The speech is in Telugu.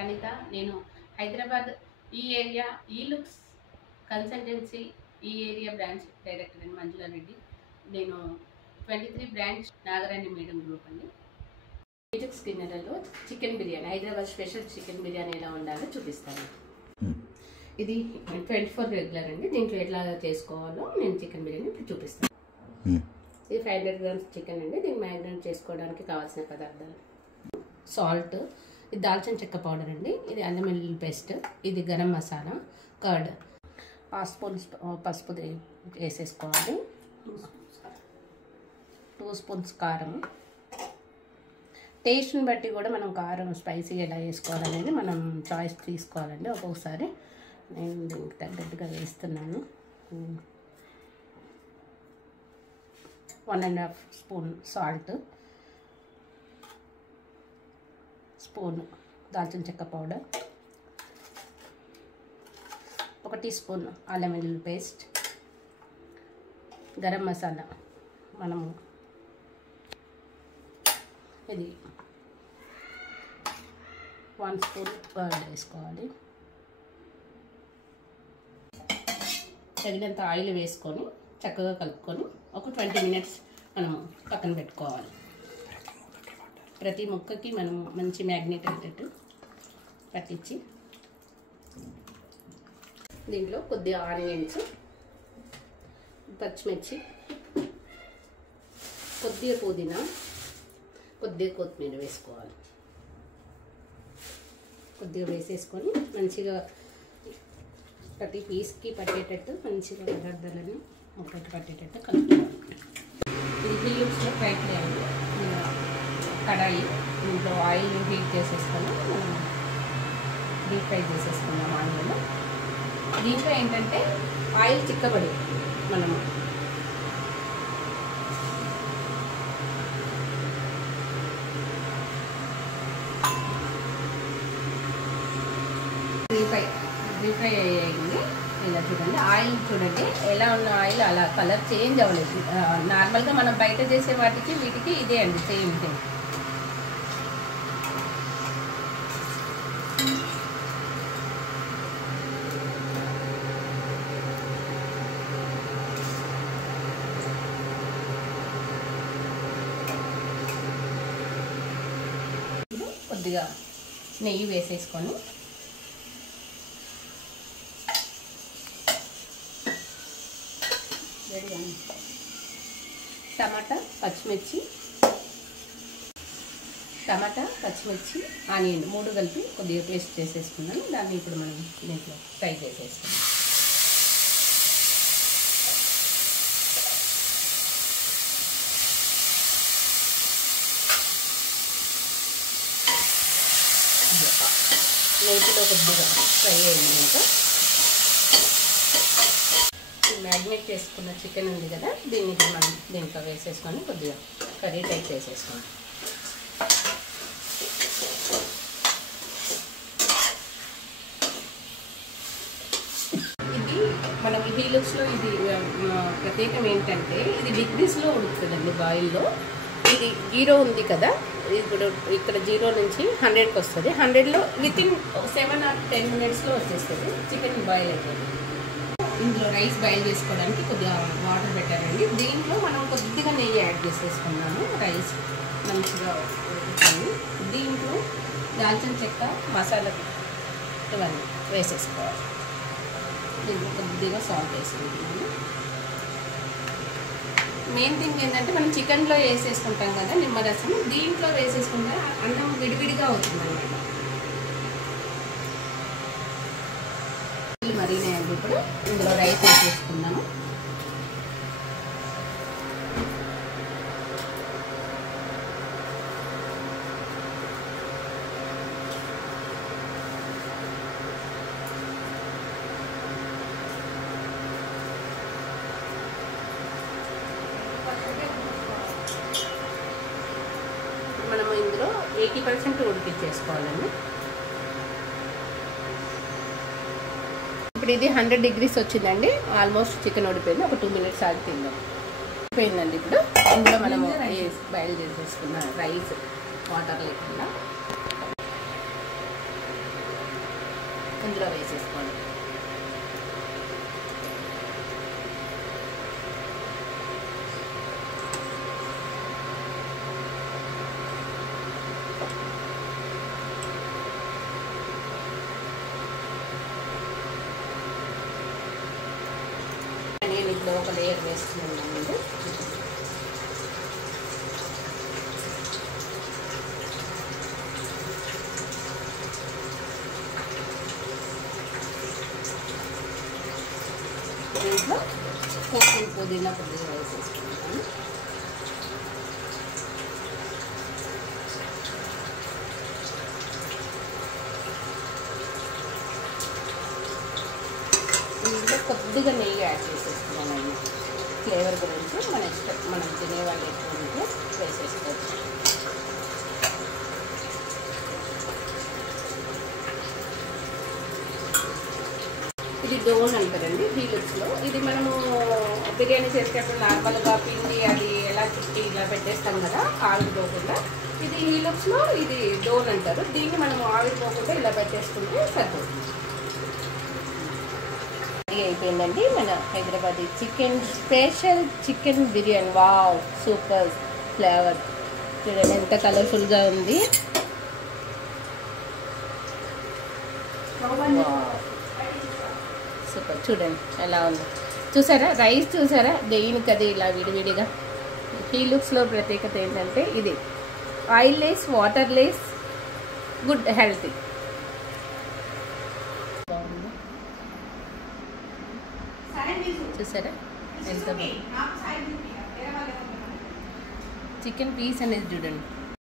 అనిత నేను హైదరాబాద్ ఈ ఏరియా ఈ లుక్స్ కన్సల్టెన్సీ ఈ ఏరియా బ్రాంచ్ డైరెక్టర్ అండి మంజులా రెడ్డి. నేను 23 బ్రాంచ్ నాగరాణి మేడం గ్రూప్ అండి. ఈజిప్ట్ స్కిన్నర్లో chicken biryani, Hyderabad special chicken biryani ఎలా ఉండాలో చూపిస్తాను. ఇది 24 రెగ్యులర్ అండి. దీంట్లో ఎట్లా చేసుకోవాలో నేను చికెన్ బిర్యానీ ఇప్పుడు చూపిస్తాను. ఇది 500 గ్రామ్స్ చికెన్ అండి. దీన్ని మ్యారినేట్ చేసుకోవడానికి కావాల్సిన పదార్థాలు: సాల్ట్, ఇది దాల్చిన చెక్క పౌడర్ అండి, ఇది అల్లం వెల్లుల్లి పేస్ట్, ఇది గరం మసాలా, కర్డ్, 5 స్పూన్స్ పసుపు వేసేసుకోవాలి, 2 స్పూన్స్ కారం. టేస్ట్ని బట్టి కూడా మనం కారం స్పైసీగా ఎలా వేసుకోవాలనేది మనం చాయిస్ తీసుకోవాలండి. ఒక్కొక్కసారి నేను దీనికి తగ్గట్టుగా వేస్తున్నాను. 1.5 స్పూన్ సాల్ట్, స్పూన్ దాల్చిన చెక్క పౌడర్, 1 టీ స్పూన్ అల్లం వెల్లుల్లి పేస్ట్, గరం మసాలా మనము ఇది 1 స్పూన్ కర్డ్ వేసుకోవాలి. తగినంత ఆయిల్ వేసుకొని చక్కగా కలుపుకొని ఒక 20 మినిట్స్ మనం పక్కన పెట్టుకోవాలి. ప్రతి ముక్కకి మనం మంచి మ్యాగ్నెట్ అయ్యేటట్టు పట్టించి దీంట్లో కొద్దిగా ఆనియన్స్, పచ్చిమిర్చి, కొద్దిగా పుదీనా, కొద్దిగా కొత్తిమీర వేసుకోవాలి. కొద్దిగా వేసేసుకొని మంచిగా ప్రతి పీస్కి పట్టేటట్టు మంచిగా పదార్థాలను ఒకటి పట్టేటట్టు కలుపుకోవాలి. ఇది హీట్స్లో ఫ్రై చేయాలి. కడాయి, దీంట్లో ఆయిల్ హీట్ చేసేసుకొని మనం డీప్ ఫ్రై చేసేసుకున్నాం ఆయిల్లో. దీంట్లో ఏంటంటే ఆయిల్ చిక్కబడి మనము డీప్ ఫ్రై అయ్యింది. ఇలా చూడండి, ఆయిల్ చూడండి ఎలా ఉన్న ఆయిల్ అలా కలర్ చేంజ్ అవ్వలేదు. నార్మల్గా మనం బయట చేసే వాటికి వీటికి ఇదే అండి సేమ్ థింగ్. కొద్దిగా నెయ్యి వేసేసుకొని టమాటా, పచ్చిమిర్చి, ఆనియన్ 3 కలిపి కొద్దిగా పేస్ట్ చేసేసుకున్నాను. దాన్ని ఇప్పుడు మనం దీంట్లో ఫ్రై చేసేసుకున్నాం. నేతిలో కొద్దిగా ఫ్రై అయ్యింది. ఇంకా మ్యాగ్నేట్ చేసుకున్న చికెన్ ఉంది కదా, దీన్ని మనం దీంట్లో వేసేసుకొని కొద్దిగా కర్రీ టైప్ వేసేసుకోండి. ఇది మనం హీలుక్స్లో ఇది ప్రత్యేకం ఏంటంటే ఇది డిగ్రీస్లో ఉడుకుతుందండి బాయిల్లో. ఇది 0 ఉంది కదా, ఇప్పుడు ఇక్కడ 0 నుంచి 100కి వస్తుంది. 100లో వితిన్ 7 or 10 మినిట్స్లో వచ్చేస్తుంది చికెన్ బాయిల్ అయిపోతుంది. ఇందులో రైస్ బాయిల్ చేసుకోవడానికి కొద్దిగా వాటర్ పెట్టారండి. దీంట్లో మనం కొద్దిగా నెయ్యి యాడ్ చేసేసుకున్నాము. రైస్ మంచిగా ఉడుకుతుంది. దీంట్లో దాల్చిన చెక్క, మసాలా ఇవన్నీ వేసేసుకోవాలి. దీంట్లో కొద్దిగా సాల్ట్ వేసుకుంటున్నాము. మెయిన్ థింగ్ ఏంటంటే మనం చికెన్లో వేసేసుకుంటాం కదా నిమ్మరసం, దీంట్లో వేసేసుకుంటే అన్నం విడివిడిగా అవుతుంది అన్నమాట. మరీనేయండి. ఇప్పుడు ఇందులో రైస్ వేసేసుకున్నాము. మనము ఇందులో 80% ఉడికించేసుకోవాలండి. ఇప్పుడు ఇది 100 degrees వచ్చిందండి. ఆల్మోస్ట్ చికెన్ ఉడిపోయింది. ఒక 2 మినిట్స్ ఆగి తిందాం. ఉడిపోయిందండి. ఇప్పుడు ఇందులో మనము బాయిల్ చేసేసుకున్న రైస్ వాటర్ లేకుండా ఇందులో వేసేసుకోండి. నేను ఇప్పుడు ఒక లేయర్ వేసుకున్నానండి. దీంట్లో కొత్తిమీర పుదీనా కొద్దిగా వేసేసుకుంటాను. దీంట్లో కొద్దిగా నెయ్యి యాడ్ చేసేసుకున్నానండి. ఫ్లేవర్ గురించి మన ఇష్టం, మనం తినేవాళ్ళు ఎక్కువ వేసేసుకోవచ్చు. ఇది డోన్ అంటారండి హీలుక్స్లో. ఇది మనము బిర్యానీ చేసేటప్పుడు నార్మల్గా పిండి అది ఎలా చుట్టి ఇలా పెట్టేస్తాం కదా ఆవిరిపోకుండా. ఇది హీలుక్స్లో ఇది డోన్ అంటారు. దీన్ని మనము ఆవిరిపోకుండా ఇలా పెట్టేసుకుంటే సరిపోతుంది. ఇది అయిపోయిందండి మన Hyderabadi chicken special chicken biryani. Wow, super flavour. చూడండి ఎంత కలర్ఫుల్గా ఉంది. సూపర్. చూడండి ఎలా ఉంది, చూసారా రైస్ చూసారా, దేనికి అది ఇలా విడివిడిగా. హీలుక్స్లో ప్రత్యేకత ఏంటంటే ఇది oil less, water less, good healthy. బాగుంది, చూసారా ఎంత బాగుంది. చికెన్ పీస్ అనేది చూడండి.